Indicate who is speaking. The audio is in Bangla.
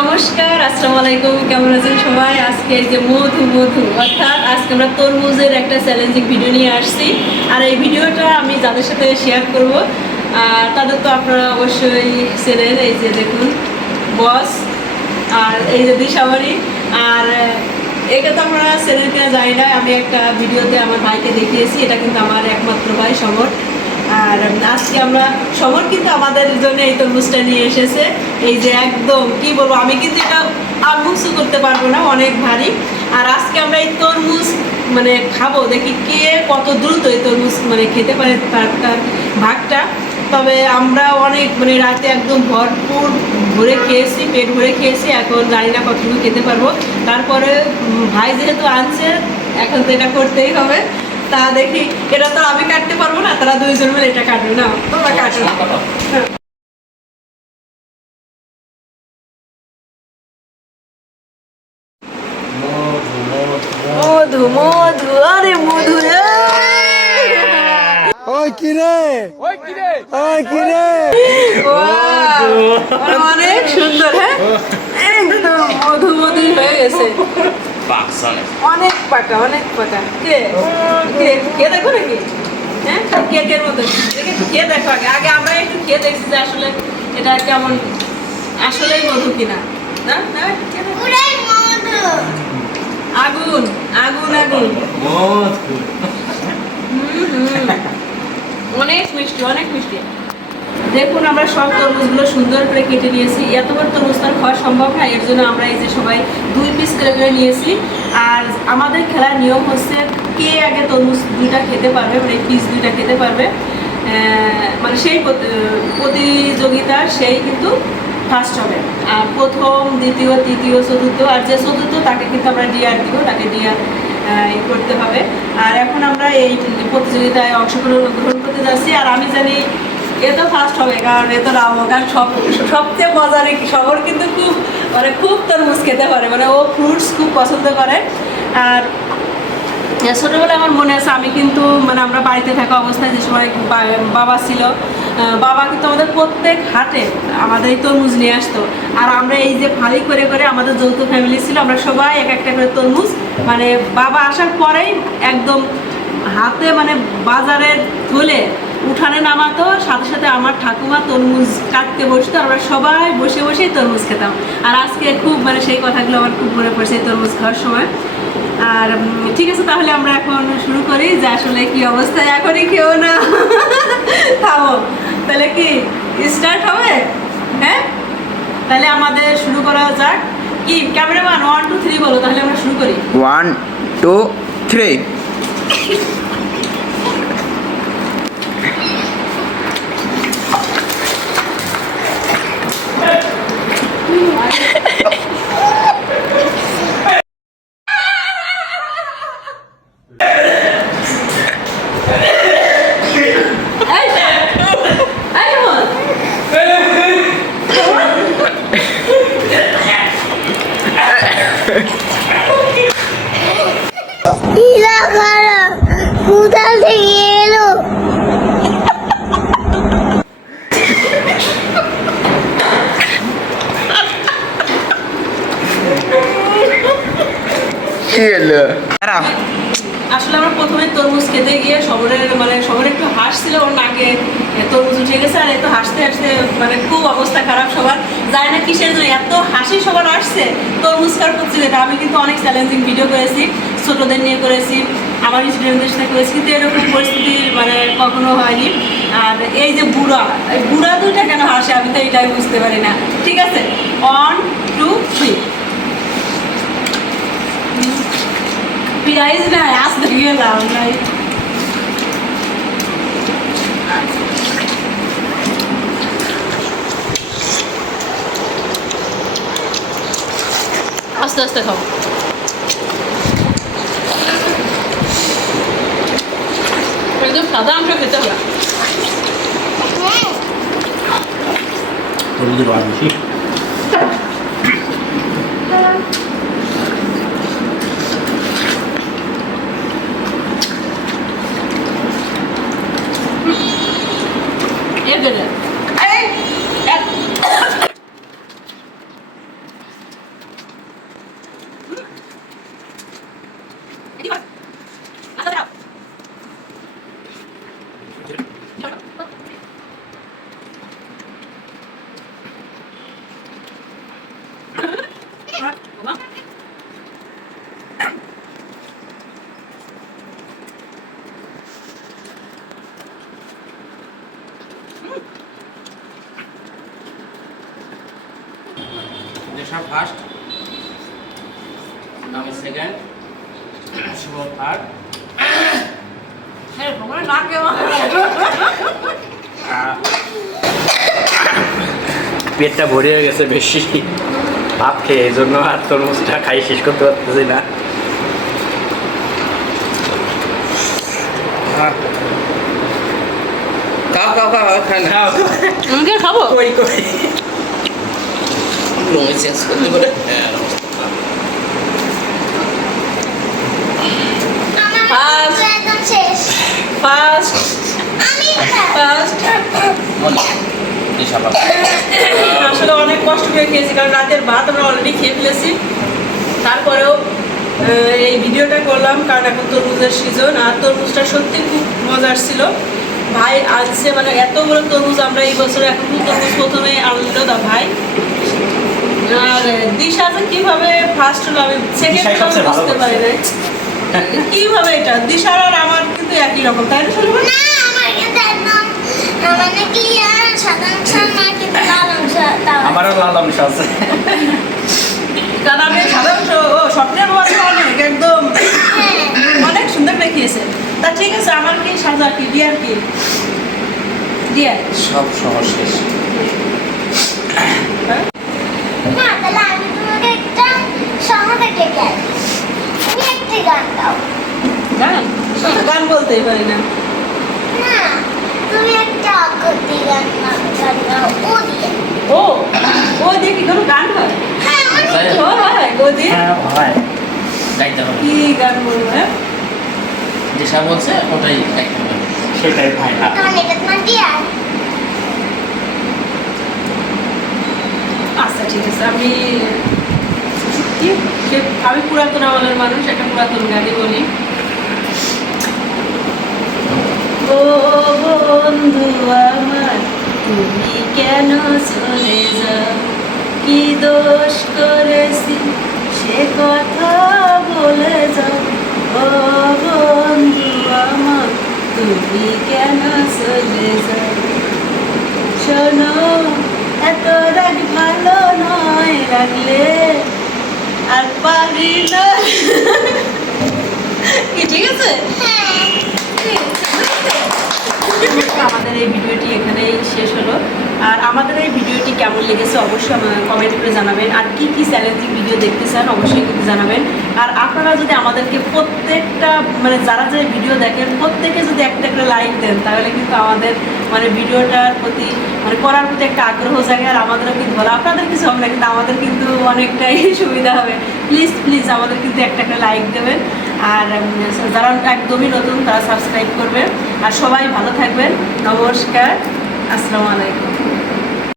Speaker 1: নমস্কার, আসসালামু আলাইকুম, কেমন আছেন সবাই? আজকে এই যে মধু মধু, অর্থাৎ আজকে আমরা তরমুজের একটা চ্যালেঞ্জিং ভিডিও নিয়ে আসছি। আর এই ভিডিওটা আমি যাদের সাথে শেয়ার করব আর তাদের তো আপনারা অবশ্যই চেনেন, এই যে দেখুন, বস আর এই যে দিশাবাড়ি। আর এটা তো আমরা চেনেন কিনা জানি না, আমি একটা ভিডিওতে আমার ভাইকে দেখিয়েছি, এটা কিন্তু আমার একমাত্র ভাই সমর। আর আজকে আমরা সমর কিন্তু আমাদের জন্য এই তরমুজটা নিয়ে এসেছে। এই যে একদম, কি বলব, আমি কিন্তু এটা আনবুকসু করতে পারব না, অনেক ভারী। আর আজকে আমরা এই তরমুজ মানে খাব, দেখি কে কত দ্রুত এই তরমুজ মানে খেতে পারে তার তার ভাগটা। তবে আমরা অনেক মানে রাতে একদম ভরপুর ভরে খেয়েছি, পেট ভরে খেয়েছি, এখন জানি না কতটুকু খেতে পারব। তারপরে ভাই যেহেতু আনছে, এখন তো এটা করতেই হবে। তা দেখি এটা তো আমি কাটতে পারব না তারা দুইজন মিলে এটা কাটবে না তোমরা কাটো। হ্যাঁ। মধু মধু আরে মধু রে।
Speaker 2: ওই কি রে? ওই কি রে!
Speaker 1: অনেক সুন্দর হ্যাঁ? একদম মধু মধু হয়ে গেছে। অনেক পাকা অনেক পাকা। কে? কে? কে দেখো নাকি? হ্যাঁ? কেকের মতো? দেখে খেয়ে দেখো আগে। আগে আমরা একটু খেয়ে দেখছি যে আসলে এটা কেমন আসলেই মধু কিনা। না? না। আগুন আগুন আগুন। হুম, হুম। অনেক মিষ্টি অনেক মিষ্টি। দেখুন, আমরা সব তরমুজগুলো সুন্দর করে কেটে নিয়েছি। এতবার তরমুজ তার খাওয়া সম্ভব না, এর জন্য আমরা এই যে সবাই দুই পিস করে করে নিয়েছি। আর আমাদের খেলার নিয়ম হচ্ছে, কে আগে তরমুজ দুইটা খেতে পারবে মানে পিস দুইটা খেতে পারবে মানে সেই প্রতিযোগিতা, সেই কিন্তু ফার্স্ট হবে। আর প্রথম, দ্বিতীয়, তৃতীয়, চতুর্থ, আর যে চতুর্থ, তাকে কিন্তু আমরা ডিয়ার দিব, তাকে ডিয়ার ই করতে হবে। আর এখন আমরা এই প্রতিযোগিতায় অংশগ্রহণ, গ্রহণ করতে যাচ্ছি। আর আমি জানি এ তো ফার্স্ট হবে, কারণ এ তো রাম কারণ সব, সবচেয়ে মজার শহর, কিন্তু খুব মানে খুব তরমুজ খেতে পারে মানে ও ফ্রুটস খুব পছন্দ করে। আর ছোটবেলায় আমার মনে আছে, আমি কিন্তু মানে আমরা বাড়িতে থাকা অবস্থায় যে সময় বাবা ছিল বাবা কিন্তু আমাদের প্রত্যেক হাটে আমাদের এই তরমুজ নিয়ে আসতো। আর আমরা এই যে ভারী করে করে আমাদের যৌথ ফ্যামিলি ছিল, আমরা সবাই এক একটা করে তরমুজ মানে বাবা আসার পরেই একদম হাতে মানে বাজারের থলে উঠানে নামাতো, সাথে সাথে আমার ঠাকুমা তরমুজ কাটতে বসতো আমরা সবাই বসে বসেই তরমুজ খেতাম। আর আজকে খুব মানে সেই কথাগুলো আমার খুব মনে পড়ছে তরমুজ খাওয়ার সময়। আর ঠিক আছে, তাহলে আমরা এখন শুরু করি যে আসলে কি অবস্থা। এখনই কেউ না। থামো। তাহলে কি স্টার্ট হবে? হ্যাঁ? তাহলে আমাদের শুরু করা যাক। কি, ক্যামেরাম্যান ওয়ান টু থ্রি বলো, তাহলে আমরা শুরু করি।
Speaker 2: ওয়ান টু থ্রি
Speaker 3: কোথা থেকে এলো
Speaker 2: কি দাঁড়াও।
Speaker 1: আসলে আমরা প্রথমে তরমুজ খেতে গিয়ে সবরের মানে সবর একটু হাসছিল ওর নাকে তরমুজ উঠে গেছে আর এত হাসতে হাসতে মানে খুব অবস্থা খারাপ সবার। যায় না কিসের জন্য এত হাসি সবার আসছে তরমুজ খাওয়ার প্রতিযোগিতা। আমি কিন্তু অনেক চ্যালেঞ্জিং ভিডিও করেছি ছোটদের নিয়ে করেছি আমার স্টুডেন্টদের সাথে করেছি কিন্তু এরকম পরিস্থিতি মানে কখনো হয়নি। আর এই যে বুড়া এই বুড়া দুইটা কেন হাসে আমি তো এটাই বুঝতে পারি না। ঠিক আছে? ওয়ান টু থ্রি প্রাইজ নাই আসতে গেলাম নাই আস্তে আস্তে খাও একদম সাদা অংশ খেতে হবে
Speaker 4: তরমুজের রস বেশি
Speaker 1: এ বেড়ে এই এক
Speaker 4: দেশা ফার্স্ট আমি সেকেন্ড শুভম থার্ড পেটটা ভরে হয়ে গেছে বেশি। ভাত খেয়ে এই জন্য আর তরমুজটা খাই শেষ করতে পারতেছি না।
Speaker 2: খাও খাও খাও
Speaker 1: আমাকে খাব?
Speaker 4: কই কই? লুঙ্গি চেঞ্জ করতে বাবা
Speaker 1: আসলে অনেক কষ্ট করে খেয়েছি কারণ রাতের ভাত আমরা অলরেডি খেয়ে ফেলেছি তারপরেও এই ভিডিওটা করলাম কারণ এখন তরমুজের সিজন আর তরমুজটা সত্যি খুব মজার ছিল ভাই আনছে মানে এত বড় তরমুজ আমরা এই বছরে এখন তরমুজ প্রথমে আনলো দা ভাই আর দিশা যে কীভাবে ফার্স্ট হলো আমি সেকেন্ড
Speaker 4: ভালো
Speaker 1: বুঝতে পারি। নাই কীভাবে এটা? দিশার আর আমার কিন্তু একই রকম তাই না শুনব
Speaker 3: না আমার কিন্তু একদম মানে ক্লিয়ার সাদা অংশ কিন্তু লাল অংশ তাও
Speaker 4: আমারও লাল অংশ আছে।
Speaker 1: কারণ আমি সাধারণত ও স্বপ্নের বয়সে অনেক একদম।
Speaker 3: হ্যাঁ।
Speaker 1: অনেক সুন্দর দেখিয়েছে। তা ঠিক আছে আমার কি সাজা কি ডিয়ার কি? ডিয়ার।
Speaker 4: সব সহজ শেষ।
Speaker 3: না তাহলে আমি তোমাকে একটা সহজ একটা গান তুমি একটা গান দাও
Speaker 1: গান গান বলতেই পারি না।
Speaker 3: না তুমি একটা অক্ষতি গান গান দাও ও দিয়ে
Speaker 1: ও ও দেখি কোনো গান হয়?
Speaker 3: হ্যাঁ
Speaker 1: হয় ও দিয়ে?
Speaker 4: হ্যাঁ হয়। গাইতে হবে।
Speaker 1: কি গান বলব হ্যাঁ?
Speaker 4: দিশা বলছে ওটাই গাইতে হবে। সেটাই ভাই হ্যাঁ।
Speaker 3: দিয়ে
Speaker 1: আচ্ছা ঠিক আছে। আমি কি সে- আমি পুরাতন আমলের মানুষ, একটা পুরাতন গানই বলি। ও বন্ধু আমার, তুমি কেন চলে যাও? কি দোষ করেছি? সে কথা বলে যাও। ও বন্ধু আমার, তুমি কেন চলে যাও শোনো এত রাগ ভালো রাখলে আর পারি না। কি ঠিক আছে? আমাদের এই ভিডিওটি এখানেই শেষ হলো। আর আমাদের এই ভিডিওটি কেমন লেগেছে অবশ্যই কমেন্ট করে জানাবেন। আর কি কি চ্যালেঞ্জিং ভিডিও দেখতে চান অবশ্যই কিন্তু জানাবেন। আর আপনারা যদি আমাদেরকে প্রত্যেকটা মানে যারা যারা ভিডিও দেখেন, প্রত্যেকে যদি একটা একটা লাইক দেন, তাহলে কিন্তু আমাদের মানে ভিডিওটার প্রতি মানে করার প্রতি একটা আগ্রহ জাগে আর আমাদেরও কিন্তু ভালো। আপনাদের কিছু হবে না, কিন্তু আমাদের কিন্তু অনেকটাই সুবিধা হবে। প্লিজ প্লিজ আমাদের কিন্তু একটা একটা লাইক দেবেন। আর যারা একদমই নতুন, তারা সাবস্ক্রাইব করবেন। আর সবাই ভালো থাকবেন। নমস্কার। আসসালামু আলাইকুম।